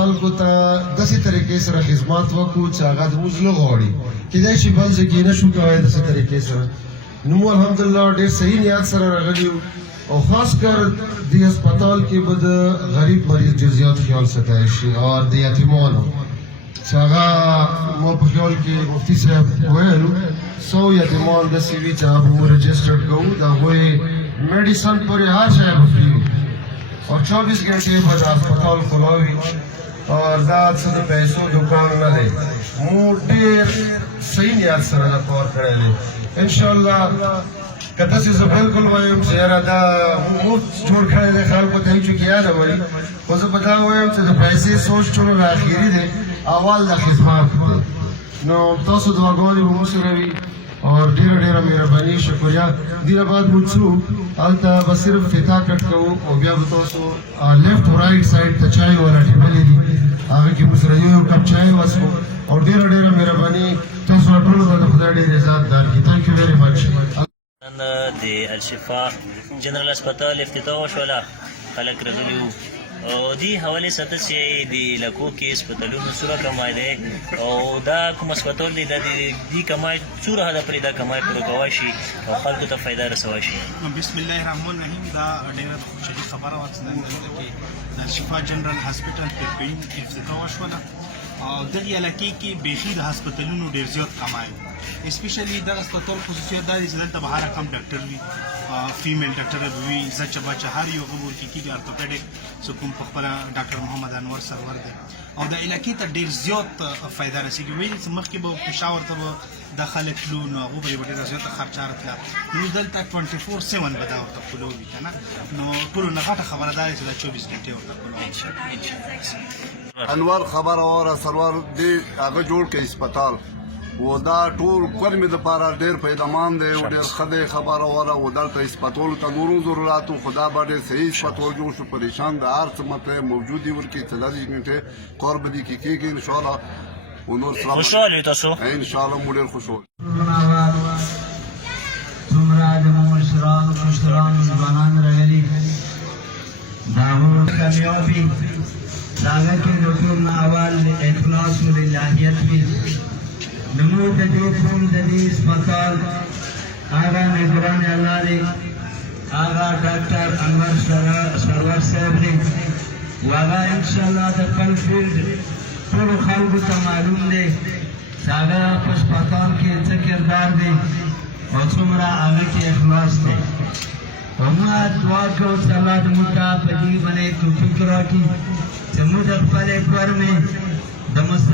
خلکو ته داسې طریقې سره خدمات وکړو چې هغه زموږ زړه غواړي کیدای شي بل ځای کې نشو کولی داسې طریقې سره نو موږ الحمدلله ډېر صحیح نیت سره راغلي یو او خاص کر دې هسپتال کې به د غریب مریض ډېر زیات خیال ساتلی شي او د یتیمانو چې هغه ما په خیال کې مفتي صاحب ویلو 100 یتیمان داسې وي چې هغه به مو رجسټرډ کوو د هغوی میډیسن پورې هر شی به فري وي اور 24 घंटे به د هسپتال خلا وي اور دا څه د پیسو دوکان نه دی موږ ډېر صحیح نیت سره دا کار کړی دی انشاءالله که داسې زه بلکل وایم چې یاره دا مفت جوړ کړی دی خلکو ته هېڅوک یاد نه وایي خو زه به دا وایم چې د پیسې سوچ ټولو نه اخري دی اول د خدمات دی نو تاسو دعاګانې به مو سره وي اور ډېره ډېره مهرباني شکریہ دینه بعد موږ څو هلته به صرف فتا کټ کوو او بیا به تاسو لیفټ او رایټ سایډ ته چای والا ټیبلې دي هغه کې موږ سره یو کپ چای وڅښو او ډېره ډېره مهرباني تاسو ټولو ته د خدای ډېر عزت درکړي تھینک یو ویری مچ د الشفا جنرال هسپتال افتتاح وشوله خلک راغلي وو او دې حوالې سره چې د علاقو کې هسپتالونو څومره کمای دی او دا کوم هسپتال دی دا د دې کمای څومره حده پورې دا کمای پوره کولی شي او خلکو ته فایده رسولی شي بسم الله الرحمن الرحیم دا ډېره خوشحالي خبره وه چې نن دلته کې د الشفا جنرال هاسپټل pirqayyum افتتاح وشوله او دغې علاقې کې بیخي د هسپتالونو ډېر زیات کمای و اسپیشلی دغه هسپتال خصوصیت دا دی چې دلته به هر رقم ډاکټر وي فیمیل ډاکټر به وي زچه بچه هر یو هغه ورکې کېږي ارتوپیډک چې کوم په خپله ډاکټر محمد انور سرور دی او د علاقې ته ډېر زیات فایده رسېږي ویل چې مخکې به پېښور ته به دا خلک تلو نو هغو به یې به ډېره زیاته خرچه راتله نو دلته 24/7 به دا ورته کولو وي که نه نو ټولو نه غټه خبره دا دی چې دا 24 ګنټې ورته کولو انور خبره وره سرور دې هغه جوړ کړي هسپتال و دا ټول کورمې دپاره ډېر پیدامان دی او ډېر ښه دی خبره وره و دلته هسپتالو ته نورو ضروراتو خو دا به ډېر صحیح هسپتال جوړ شو پریشان د هر څه مطلب موجود دي ورکې 24 ګنټې کار به دې کې کېږي انشاءالله و نور خوشحال یو تاسو انشاءالله مو ډېر خوشحال څومره د مشرانو مشترانو ځوانان راغلي د هغو کامیابي د هغه کې د ټول نه اول د اخلاص و للهیت وي زموږ د دې ټول د دې هسپتال هغه نگران الله دی هغه ډاکټر انور سرور صاحب دی و هغه انشاءالله د خپل فیلډ ټولو خلکو ته معلوم دی چې هغه په هسپتال کې څه کردار دی او څومره هغه کې اخلاص دی او موږ دعا کوو چې الله زموږ ته په دې باندې توفیق راکړي چې موږ د خپلې کورمې د مسلمان